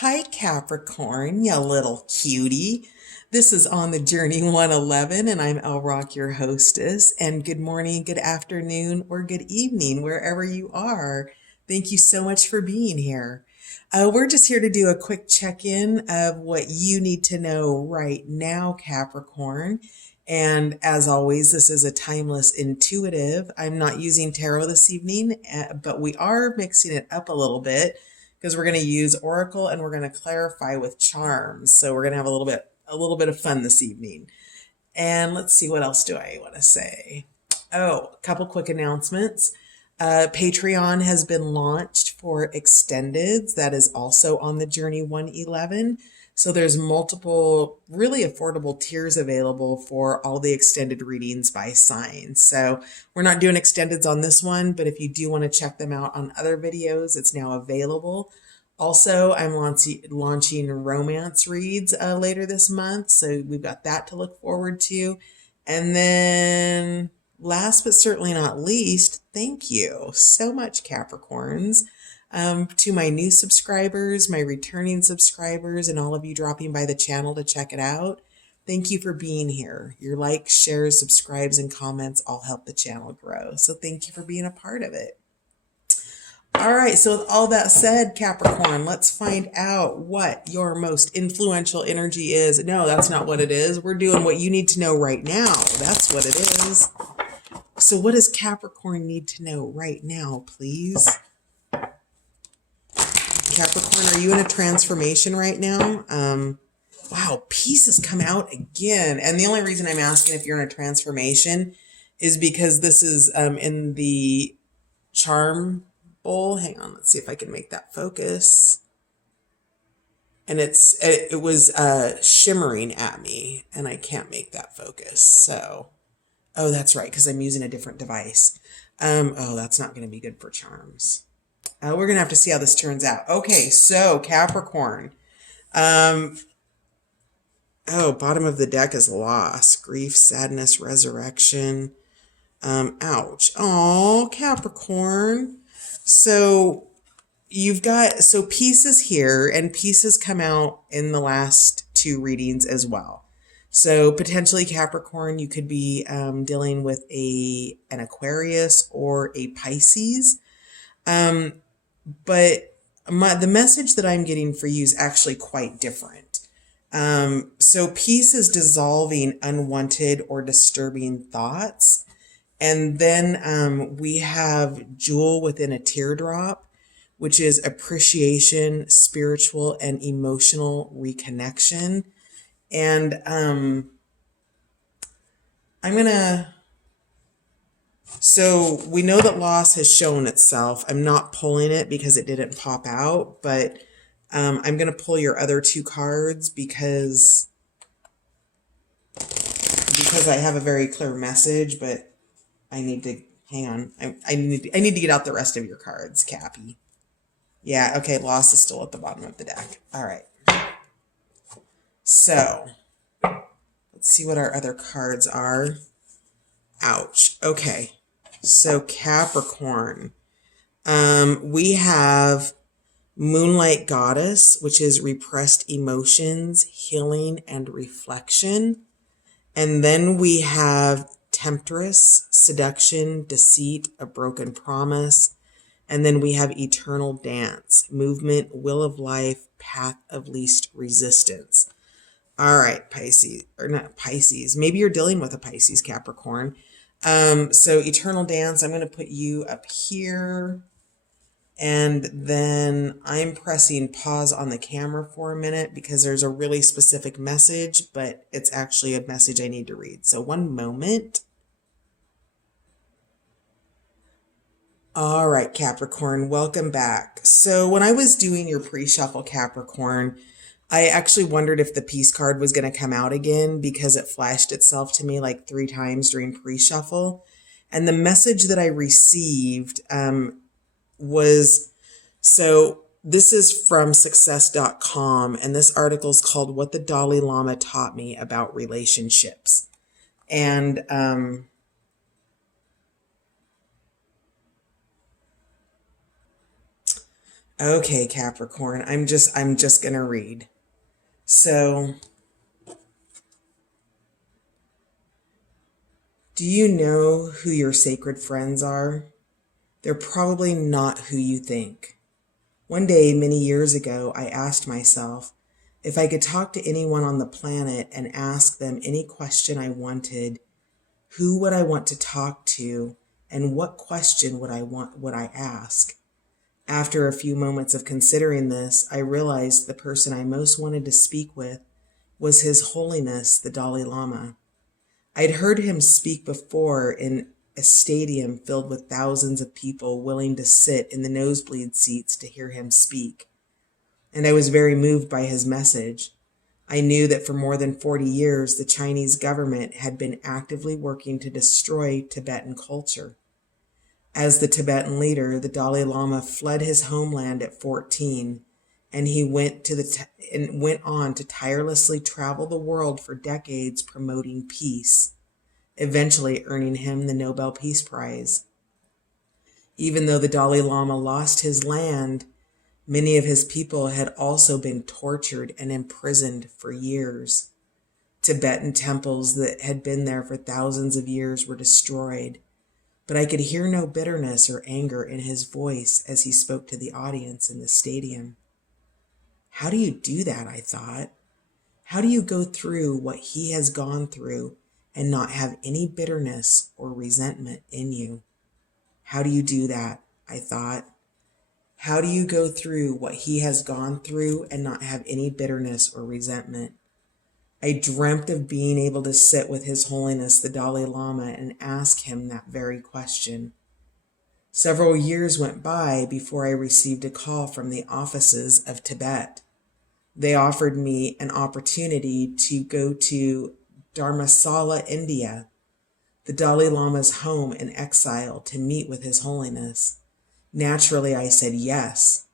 Hi, Capricorn, you little cutie. This is On the Journey 111, and I'm El Rock, your hostess. And good morning, good afternoon, or good evening, wherever you are. Thank you so much for being here. We're just here to do a quick check in of what you need to know right now, Capricorn. And as always, this is a timeless intuitive. I'm not using tarot this evening, but we are mixing it up a little bit because we're going to use oracle and we're going to clarify with charms. So we're going to have a little bit of fun this evening. And let's see, what else do I want to say? Oh, a couple quick announcements. Patreon has been launched for extendeds. That is also on the Journey 111. So there's multiple really affordable tiers available for all the extended readings by sign. So we're not doing extendeds on this one, but if you do want to check them out on other videos, it's now available. Also, I'm launching romance reads later this month. So we've got that to look forward to. And then last but certainly not least, thank you so much, Capricorns, to my new subscribers, my returning subscribers, and all of you dropping by the channel to check it out. Thank you for being here. Your likes, shares, subscribes, and comments all help the channel grow. So thank you for being a part of it. All right, so with all that said, Capricorn, let's find out what your most influential energy is. No, that's not what it is. We're doing what you need to know right now. That's what it is. So what does Capricorn need to know right now, please? Capricorn, are you in a transformation right now? Wow, peace has come out again. And the only reason I'm asking if you're in a transformation is because this is in the charm bowl. Hang on, let's see if I can make that focus. And it was shimmering at me, and I can't make that focus. So, oh, that's right, because I'm using a different device. Oh, that's not going to be good for charms. We're going to have to see how this turns out. Okay, so Capricorn. Oh, bottom of the deck is loss, grief, sadness, resurrection. Ouch. Oh, Capricorn. So peace is here, and peace has come out in the last two readings as well. So potentially, Capricorn, you could be dealing with an Aquarius or a Pisces. But the message that I'm getting for you is actually quite different. So peace is dissolving unwanted or disturbing thoughts. And then we have jewel within a teardrop, which is appreciation, spiritual and emotional reconnection. And so we know that loss has shown itself. I'm not pulling it because it didn't pop out, but I'm going to pull your other two cards because I have a very clear message, but I need to hang on. I need to get out the rest of your cards, Cappy. Yeah, okay, loss is still at the bottom of the deck. All right. So let's see what our other cards are. Ouch. Okay. So Capricorn, we have Moonlight Goddess, which is repressed emotions, healing, and reflection. And then we have Temptress, seduction, deceit, a broken promise. And then we have Eternal Dance, movement, will of life, path of least resistance. All right, Pisces, or not Pisces. Maybe you're dealing with a Pisces, Capricorn. So Eternal Dance, I'm going to put you up here. And then I'm pressing pause on the camera for a minute because there's a really specific message, but it's actually a message I need to read. So one moment. All right, Capricorn, welcome back. So when I was doing your pre-shuffle, Capricorn, I actually wondered if the peace card was going to come out again because it flashed itself to me like 3 times during pre-shuffle. And the message that I received was, so this is from success.com, and this article is called What the Dalai Lama Taught Me About Relationships. And Okay, Capricorn, I'm just gonna read. So, do you know who your sacred friends are? They're probably not who you think. One day, many years ago, I asked myself if I could talk to anyone on the planet and ask them any question I wanted, who would I want to talk to, and what question would I ask? After a few moments of considering this, I realized the person I most wanted to speak with was His Holiness the Dalai Lama. I'd heard him speak before in a stadium filled with thousands of people willing to sit in the nosebleed seats to hear him speak, and I was very moved by his message. I knew that for more than 40 years, the Chinese government had been actively working to destroy Tibetan culture. As the Tibetan leader, the Dalai Lama fled his homeland at 14, and he went on to tirelessly travel the world for decades promoting peace, eventually earning him the Nobel Peace Prize. Even though the Dalai Lama lost his land, many of his people had also been tortured and imprisoned for years. Tibetan temples that had been there for thousands of years were destroyed, but I could hear no bitterness or anger in his voice as he spoke to the audience in the stadium. How do you do that? I thought. How do you go through what he has gone through and not have any bitterness or resentment in you? How do you do that? I thought. How do you go through what he has gone through and not have any bitterness or resentment? I dreamt of being able to sit with His Holiness the Dalai Lama and ask him that very question. Several years went by before I received a call from the offices of Tibet. They offered me an opportunity to go to Dharamsala, India, the Dalai Lama's home in exile, to meet with His Holiness. Naturally, I said yes.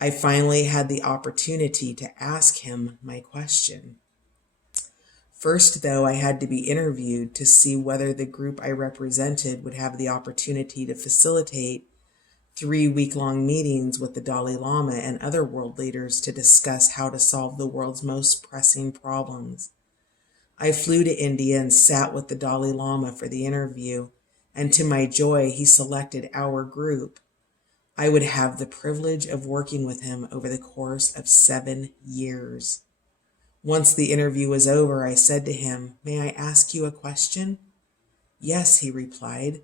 I finally had the opportunity to ask him my question. First, though, I had to be interviewed to see whether the group I represented would have the opportunity to facilitate 3-week-long meetings with the Dalai Lama and other world leaders to discuss how to solve the world's most pressing problems. I flew to India and sat with the Dalai Lama for the interview, and to my joy, he selected our group. I would have the privilege of working with him over the course of 7 years. Once the interview was over, I said to him, "May I ask you a question?" "Yes," he replied.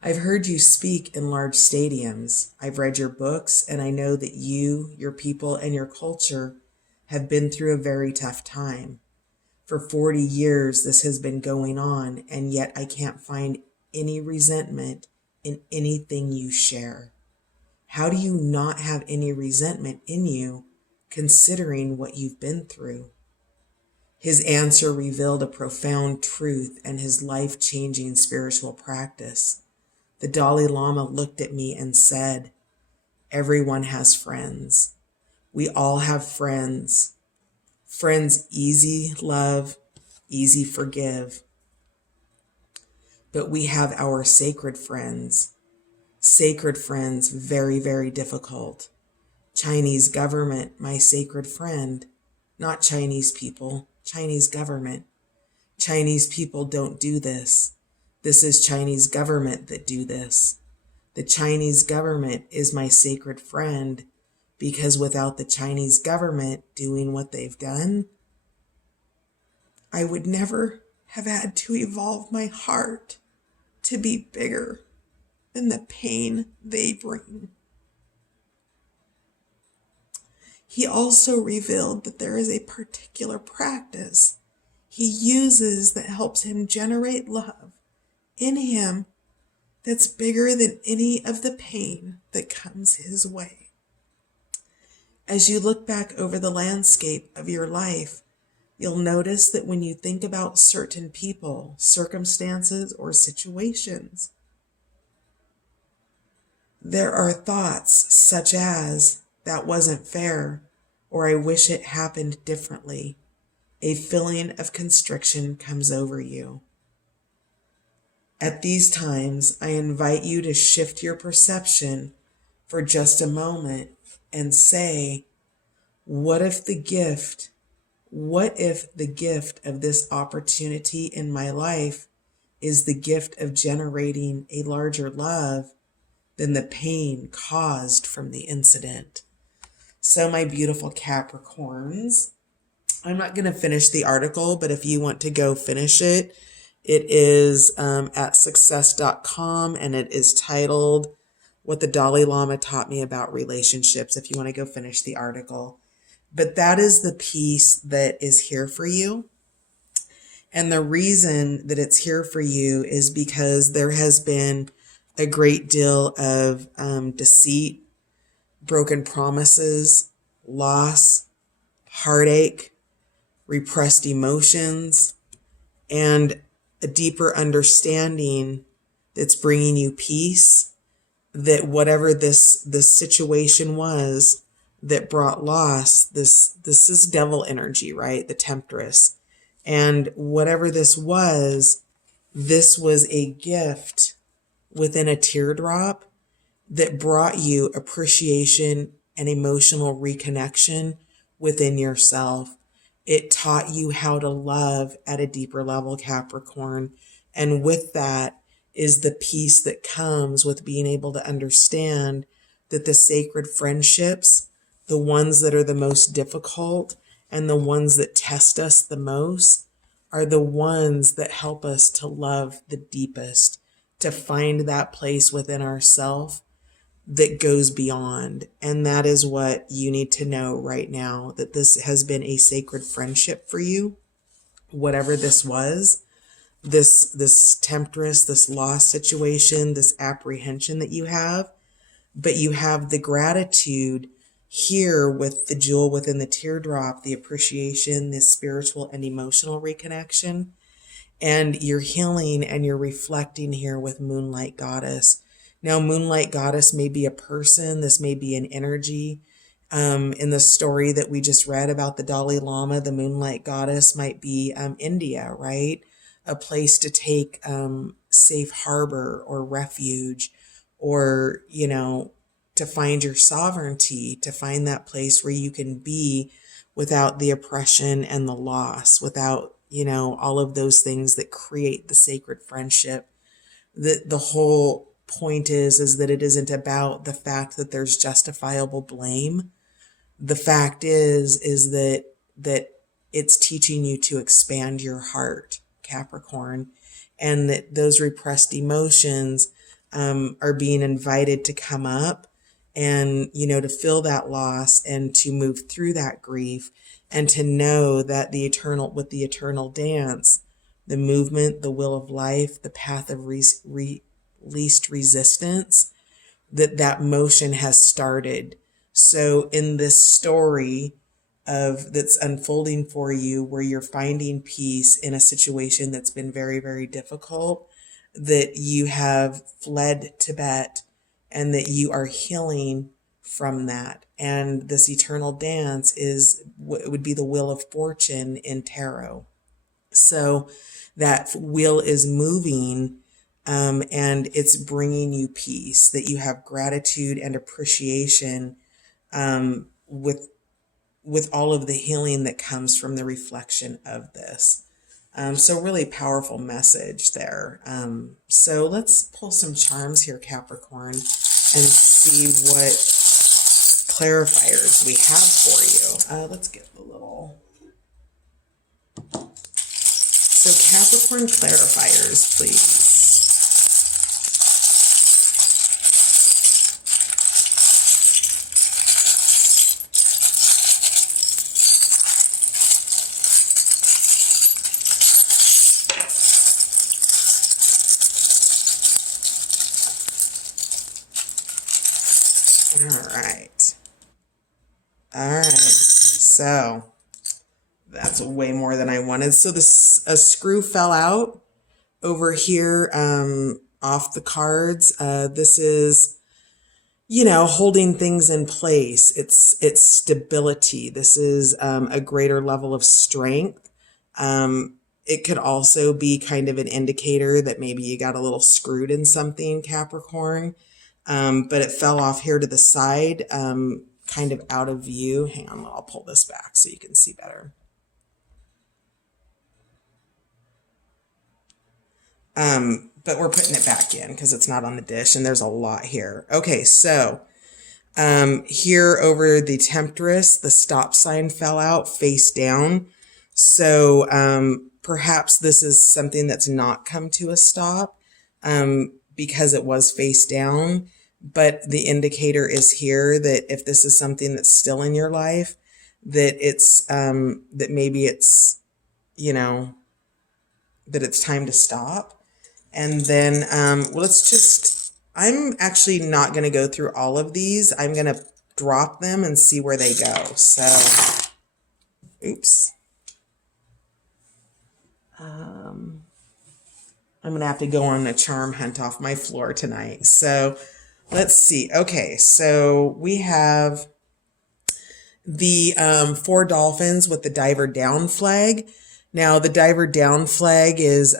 "I've heard you speak in large stadiums. I've read your books, and I know that you, your people, and your culture have been through a very tough time. For 40 years, this has been going on, and yet I can't find any resentment in anything you share. How do you not have any resentment in you, considering what you've been through?" His answer revealed a profound truth and his life-changing spiritual practice. The Dalai Lama looked at me and said, "Everyone has friends. We all have friends. Friends easy love, easy forgive. But we have our sacred friends. Sacred friends, very, very difficult. Chinese government, my sacred friend. Not Chinese people, Chinese government. Chinese people don't do this. This is Chinese government that do this. The Chinese government is my sacred friend, because without the Chinese government doing what they've done, I would never have had to evolve my heart to be bigger than the pain they bring." He also revealed that there is a particular practice he uses that helps him generate love in him that's bigger than any of the pain that comes his way. As you look back over the landscape of your life, you'll notice that when you think about certain people, circumstances, or situations, there are thoughts such as, "That wasn't fair," or "I wish it happened differently." A feeling of constriction comes over you. At these times, I invite you to shift your perception for just a moment and say, what if the gift of this opportunity in my life is the gift of generating a larger love than the pain caused from the incident? So, my beautiful Capricorns, I'm not going to finish the article, but if you want to go finish it, it is at success.com, and it is titled What the Dalai Lama Taught Me About Relationships, if you want to go finish the article. But that is the piece that is here for you. And the reason that it's here for you is because there has been a great deal of deceit, broken promises, loss, heartache, repressed emotions, and a deeper understanding that's bringing you peace, that whatever this situation was that brought loss, this is devil energy, right? The temptress. And whatever this was a gift within a teardrop that brought you appreciation and emotional reconnection within yourself. It taught you how to love at a deeper level, Capricorn. And with that is the peace that comes with being able to understand that the sacred friendships, the ones that are the most difficult and the ones that test us the most, are the ones that help us to love the deepest, to find that place within ourselves that goes beyond. And that is what you need to know right now, that this has been a sacred friendship for you, whatever this was, this temptress, this loss situation, this apprehension that you have. But you have the gratitude here with the jewel within the teardrop, the appreciation, this spiritual and emotional reconnection. And you're healing and you're reflecting here with Moonlight Goddess. Now, Moonlight Goddess may be a person. This may be an energy. In the story that we just read about the Dalai Lama, the Moonlight Goddess might be India, right? A place to take safe harbor or refuge, or, to find your sovereignty, to find that place where you can be without the oppression and the loss, without, all of those things that create the sacred friendship. The whole point is that it isn't about the fact that there's justifiable blame. The fact is that it's teaching you to expand your heart, Capricorn, and that those repressed emotions are being invited to come up, and, to feel that loss and to move through that grief, and to know that with the eternal dance, the movement, the will of life, the path of least resistance, that motion has started. So in this story that's unfolding for you, where you're finding peace in a situation that's been very, very difficult, that you have fled Tibet and that you are healing from that. And this eternal dance would be the wheel of fortune in tarot. So that wheel is moving, and it's bringing you peace, that you have gratitude and appreciation with all of the healing that comes from the reflection of this. So really powerful message there. So let's pull some charms here, Capricorn, and see what clarifiers we have for you. Let's get a little. So Capricorn clarifiers, please. All right. So that's way more than I wanted. So a screw fell out over here off the cards. This is, holding things in place. It's stability. This is a greater level of strength. It could also be kind of an indicator that maybe you got a little screwed in something, Capricorn. but it fell off here to the side, kind of out of view. Hang on, I'll pull this back so you can see better. But we're putting it back in because it's not on the dish, and there's a lot here. Okay, so here over the temptress, the stop sign fell out face down. So perhaps this is something that's not come to a stop because it was face down. But the indicator is here that if this is something that's still in your life, that it's that maybe it's, you know, that it's time to stop. And then I'm actually not going to go through all of these. I'm going to drop them and see where they go. So, oops. I'm going to have to go on a charm hunt off my floor tonight. So let's see. Okay, so we have the 4 dolphins with the diver down flag. Now, the diver down flag is,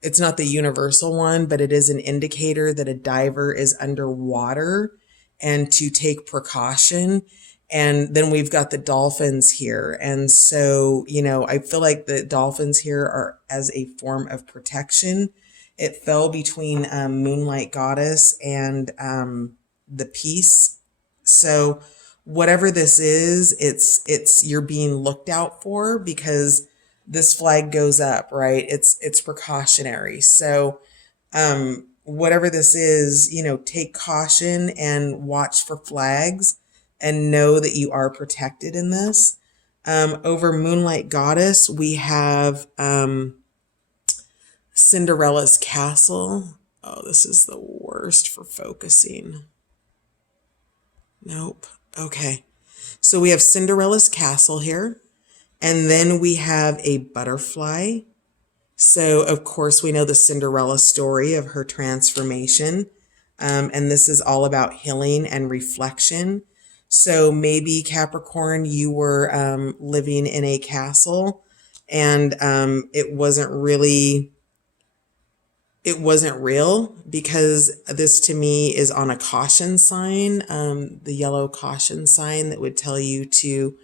it's not the universal one, but it is an indicator that a diver is underwater and to take precaution. And then we've got the dolphins here. And so, you know, I feel like the dolphins here are as a form of protection. It fell between Moonlight Goddess and the Peace. So whatever this is, it's you're being looked out for because this flag goes up, right? It's precautionary. So whatever this is, you know, take caution and watch for flags and know that you are protected in this. Over Moonlight Goddess, we have Cinderella's Castle. Oh, this is the worst for focusing. Nope. Okay. So we have Cinderella's Castle here. And then we have a butterfly. So, of course, we know the Cinderella story of her transformation. And this is all about healing and reflection. So maybe Capricorn, you were living in a castle and it wasn't real because this to me is on a caution sign, the yellow caution sign that would tell you to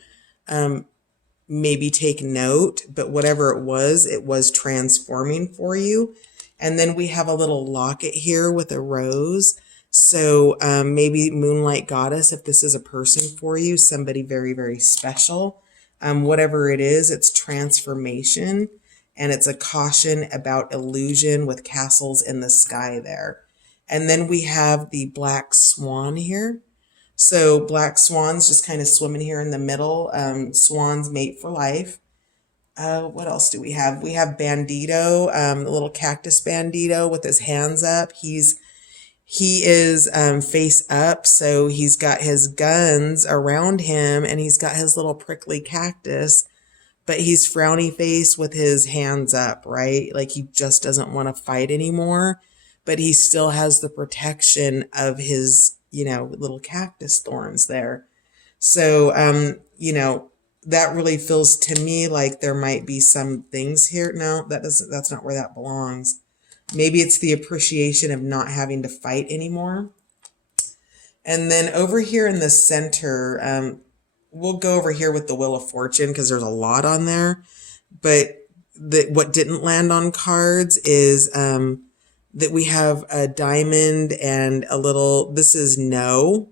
maybe take note, but whatever it was transforming for you. And then we have a little locket here with a rose. So maybe Moonlight Goddess, if this is a person for you, somebody very, very special, whatever it is, it's transformation. And it's a caution about illusion with castles in the sky there. And then we have the black swan here. So black swans just kind of swimming here in the middle. Swans mate for life. What else do we have? We have Bandito, the little cactus Bandito with his hands up. He is face up, so he's got his guns around him and he's got his little prickly cactus, but he's frowny face with his hands up, right? Like he just doesn't want to fight anymore, but he still has the protection of his, you know, little cactus thorns there. So, you know, that really feels to me like there might be some things here. No, that's not where that belongs. Maybe it's the appreciation of not having to fight anymore. And then over here in the center, we'll go over here with the Wheel of Fortune because there's a lot on there. But what didn't land on cards is that we have a diamond and a little, this is no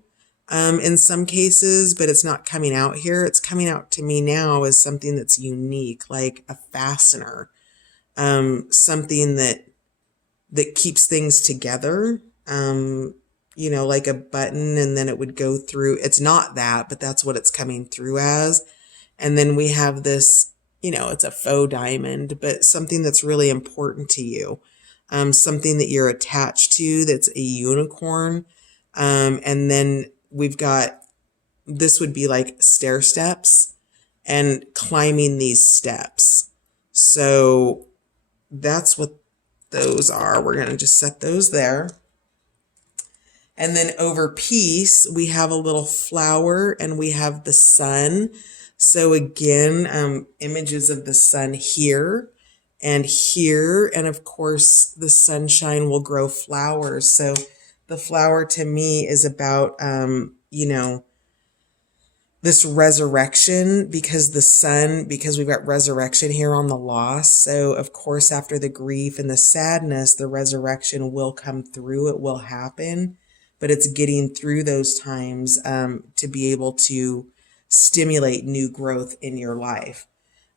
in some cases, but it's not coming out here. It's coming out to me now as something that's unique, like a fastener, something that keeps things together, you know, like a button, and then it would go through. It's not that, but that's what it's coming through as. And then we have this, you know, it's a faux diamond, but something that's really important to you, something that you're attached to, that's a unicorn. And then we've got, this would be like stair steps and climbing these steps. So that's what those are. We're going to just set those there. And then over peace, we have a little flower and we have the sun. So again, images of the sun here and here. And of course, the sunshine will grow flowers. So The flower to me is about, this resurrection, because the sun, because we've got resurrection here on the loss. So of course, after the grief and the sadness, the resurrection will come through. It will happen, but it's getting through those times to be able to stimulate new growth in your life.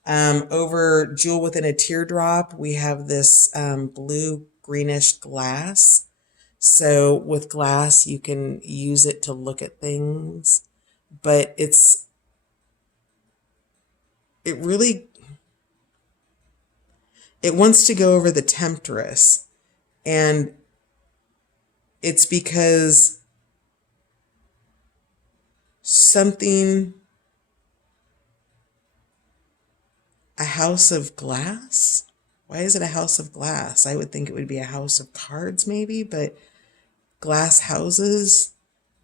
Over Jewel Within a Teardrop, we have this blue greenish glass. So with glass, you can use it to look at things, but it really, it wants to go over the temptress. And it's because something, a house of glass? Why is it a house of glass? I would think it would be a house of cards maybe, but glass houses,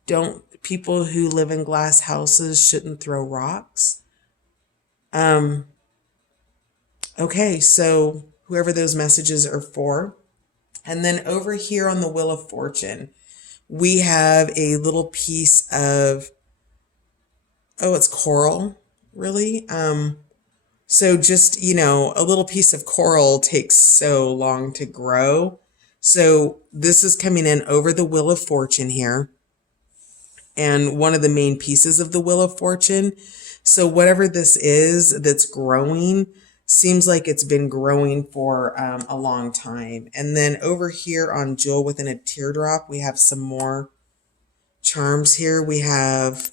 don't people who live in glass houses shouldn't throw rocks? Okay, so whoever those messages are for. And then over here on the Wheel of Fortune, we have a little piece of, oh, it's coral, really? So just, a little piece of coral takes so long to grow. So this is coming in over the Wheel of Fortune here, and one of the main pieces of the Wheel of Fortune. So whatever this is that's growing seems like it's been growing for a long time. And then over here on Jewel Within a Teardrop, we have some more charms here. We have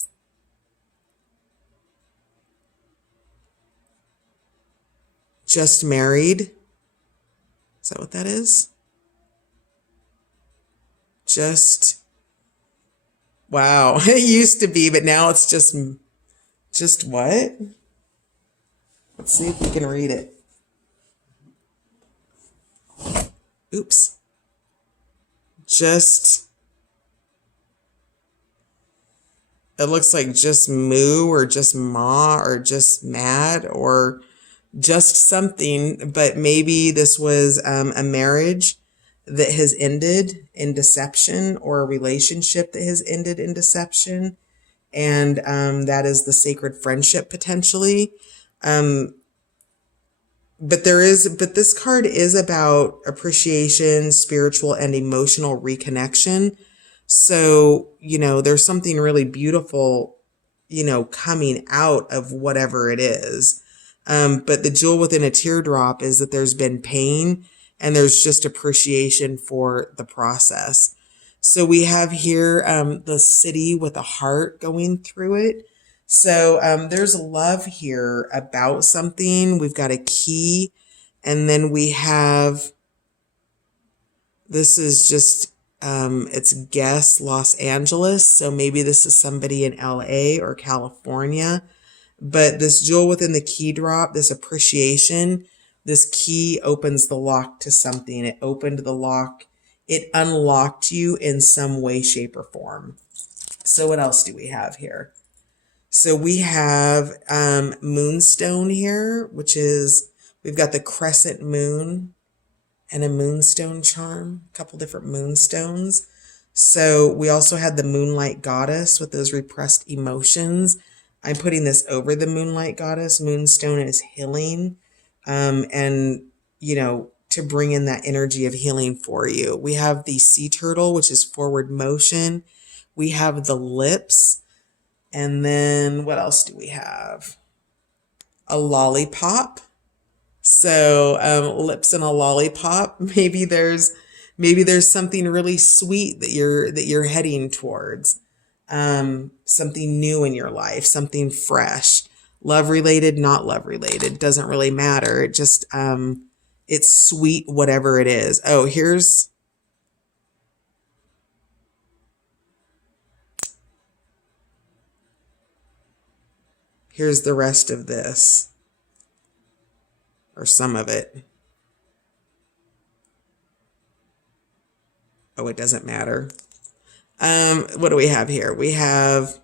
Just Married. Is that what that is? Wow. It used to be, but now it's just what? Let's see if we can read it. Oops. It looks like just moo or just ma or just mad or just something, but maybe this was a marriage that has ended in deception, or a relationship that has ended in deception. And that is the sacred friendship potentially. But this card is about appreciation, spiritual and emotional reconnection. So, there's something really beautiful, coming out of whatever it is. But the Jewel Within a Teardrop is that there's been pain and there's just appreciation for the process. So we have here the city with a heart going through it. So there's love here about something. We've got a key, and then we have, this is just, it's guess Los Angeles. So maybe this is somebody in LA or California. But this Jewel Within the Key Drop, this appreciation, this key opens the lock to something. It opened the lock. It unlocked you in some way, shape, or form. So what else do we have here? So we have Moonstone here, which is, we've got the crescent moon and a moonstone charm, a couple different moonstones. So we also had the Moonlight Goddess with those repressed emotions. I'm putting this over the Moonlight Goddess. Moonstone is healing, and, to bring in that energy of healing for you. We have the Sea Turtle, which is forward motion. We have the lips. And then what else do we have? A lollipop. So lips and a lollipop. Maybe there's something really sweet that you're heading towards. Something new in your life, something fresh, love related, not love related, doesn't really matter. It just, it's sweet, whatever it is. Oh, here's the rest of this, or some of it. Oh, it doesn't matter. What do we have here? We have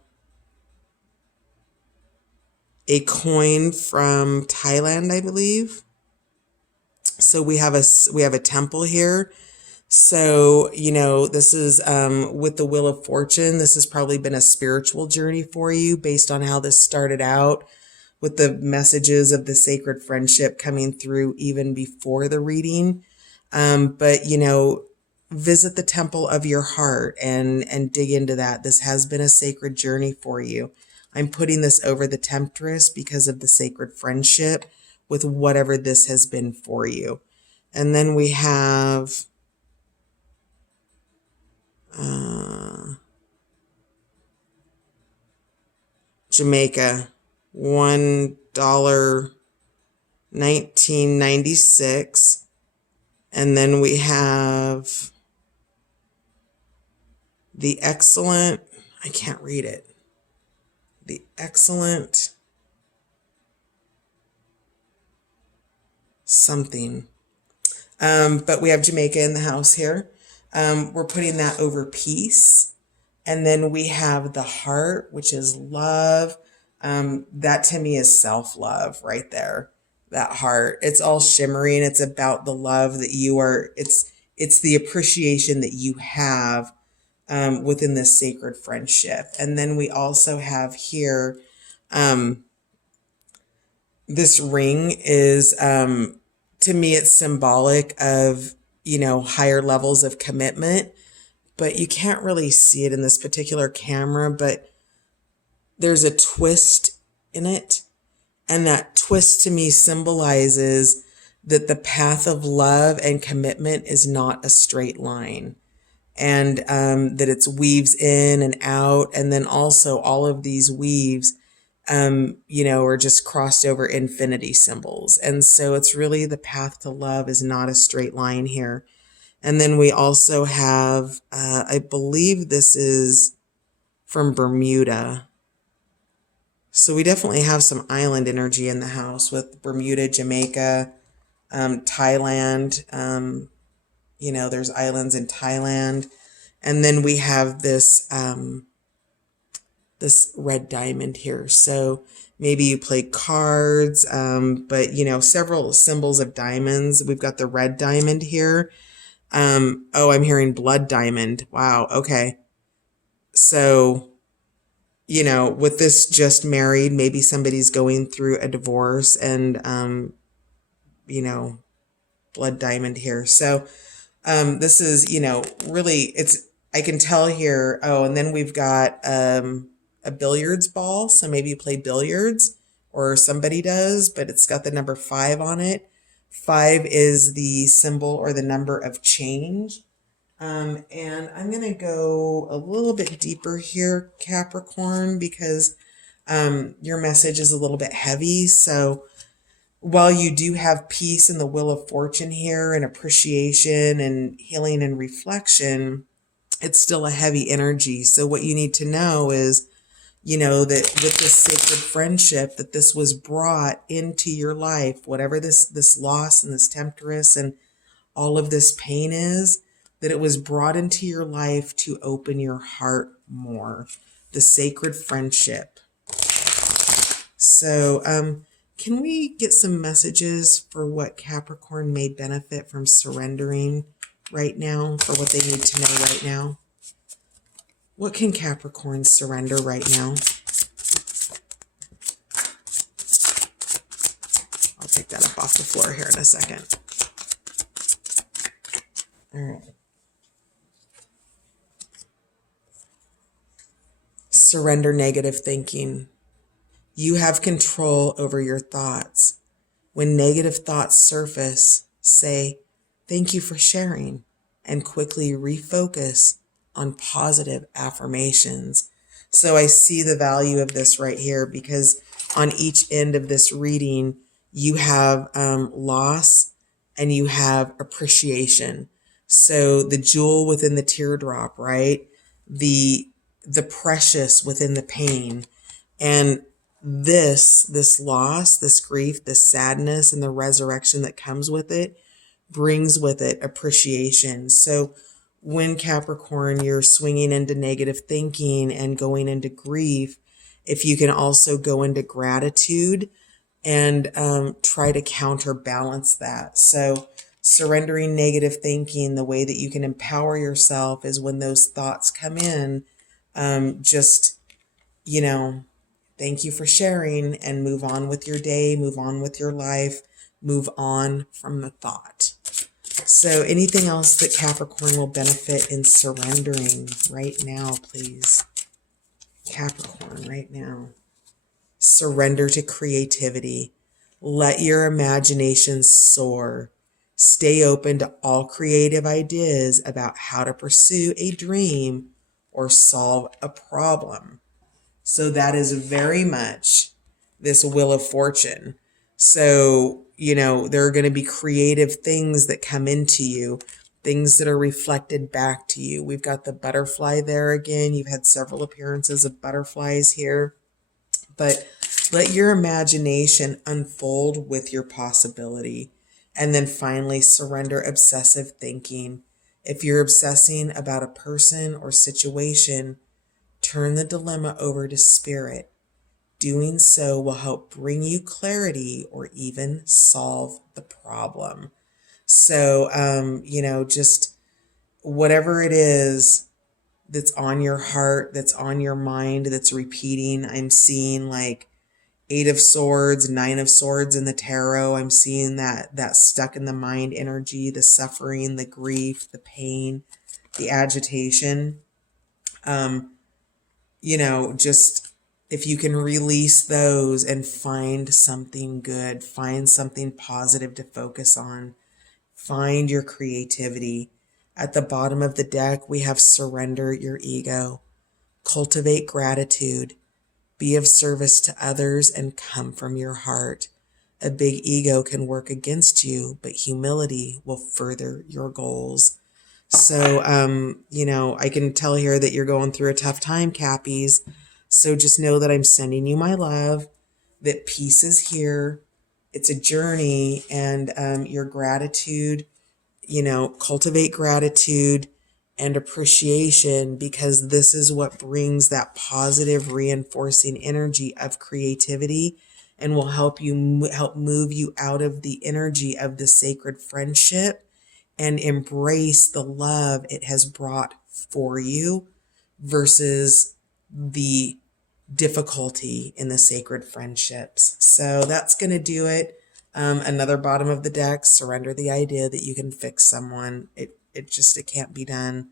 a coin from Thailand, I believe. So we have a temple here. So, this is with the Wheel of Fortune. This has probably been a spiritual journey for you based on how this started out with the messages of the sacred friendship coming through even before the reading. But, visit the temple of your heart and dig into that. This has been a sacred journey for you. I'm putting this over the Temptress because of the sacred friendship with whatever this has been for you. And then we have Jamaica, $1, 1996. And then we have the excellent, I can't read it. The excellent something. But we have Jamaica in the house here. We're putting that over peace. And then we have the heart, which is love. That to me is self-love right there. That heart. It's all shimmering. It's about the love that you are. It's the appreciation that you have within this sacred friendship. And then we also have here, this ring is, to me, it's symbolic of, higher levels of commitment, but you can't really see it in this particular camera, but there's a twist in it. And that twist to me symbolizes that the path of love and commitment is not a straight line. And that it's weaves in and out. And then also all of these weaves, are just crossed over infinity symbols. And so it's really the path to love is not a straight line here. And then we also have, I believe this is from Bermuda. So we definitely have some island energy in the house with Bermuda, Jamaica, Thailand. There's islands in Thailand. And then we have this, this red diamond here. So maybe you play cards, but several symbols of diamonds. We've got the red diamond here. I'm hearing blood diamond. Wow. Okay. So, with this just married, maybe somebody's going through a divorce and, blood diamond here. So, this is, really, I can tell here. Oh, and then we've got, a billiards ball. So maybe you play billiards or somebody does, but it's got the number 5 on it. 5 is the symbol or the number of change. And I'm going to go a little bit deeper here, Capricorn, because your message is a little bit heavy. So while you do have peace in the Wheel of Fortune here and appreciation and healing and reflection, it's still a heavy energy. So what you need to know is, that with this sacred friendship, that this was brought into your life, whatever this loss and this temptress and all of this pain is, that it was brought into your life to open your heart more. The sacred friendship. So, can we get some messages for what Capricorn may benefit from surrendering right now, for what they need to know right now? What can Capricorn surrender right now? I'll take that up off the floor here in a second. All right. Surrender negative thinking. You have control over your thoughts. When negative thoughts surface, say, "Thank you for sharing," and quickly refocus on positive affirmations. So I see the value of this right here, because on each end of this reading, you have loss and you have appreciation. So the jewel within the teardrop, right? The precious within the pain. And this loss, this grief, this sadness, and the resurrection that comes with it brings with it appreciation. So when Capricorn, you're swinging into negative thinking and going into grief, if you can also go into gratitude and try to counterbalance that. So Surrendering negative thinking, the way that you can empower yourself is when those thoughts come in, just, you know, thank you for sharing and move on with your day, move on with your life, move on from the thought. So anything else that Capricorn will benefit in surrendering right now, please? Capricorn, right now. Surrender to creativity. Let your imagination soar. Stay open to all creative ideas about how to pursue a dream or solve a problem. So that is very much this Wheel of Fortune. So, there are going to be creative things that come into you, things that are reflected back to you. We've got the butterfly there again. You've had several appearances of butterflies here. But let your imagination unfold with your possibility. And then finally, surrender obsessive thinking. If you're obsessing about a person or situation, turn the dilemma over to spirit. Doing so will help bring you clarity or even solve the problem. So, just whatever it is that's on your heart, that's on your mind, that's repeating. I'm seeing like 8 of Swords, 9 of Swords in the tarot. I'm seeing that stuck in the mind energy, the suffering, the grief, the pain, the agitation. Just if you can release those and find something good, find something positive to focus on, find your creativity. At the bottom of the deck, we have surrender your ego, cultivate gratitude, be of service to others, and come from your heart. A big ego can work against you, but humility will further your goals. So, I can tell here that you're going through a tough time, Cappies. So just know that I'm sending you my love, that peace is here. It's a journey, and your gratitude, cultivate gratitude and appreciation, because this is what brings that positive reinforcing energy of creativity and will help move you out of the energy of the sacred friendship and embrace the love it has brought for you versus the difficulty in the sacred friendships. So that's going to do it. Another bottom of the deck, surrender the idea that you can fix someone. It can't be done.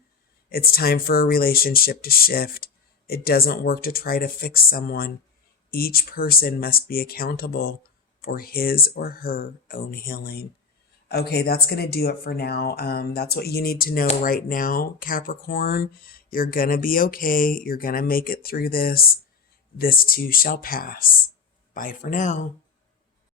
It's time for a relationship to shift. It doesn't work to try to fix someone. Each person must be accountable for his or her own healing. Okay, that's going to do it for now. That's what you need to know right now, Capricorn. You're going to be okay. You're going to make it through this. This too shall pass. Bye for now.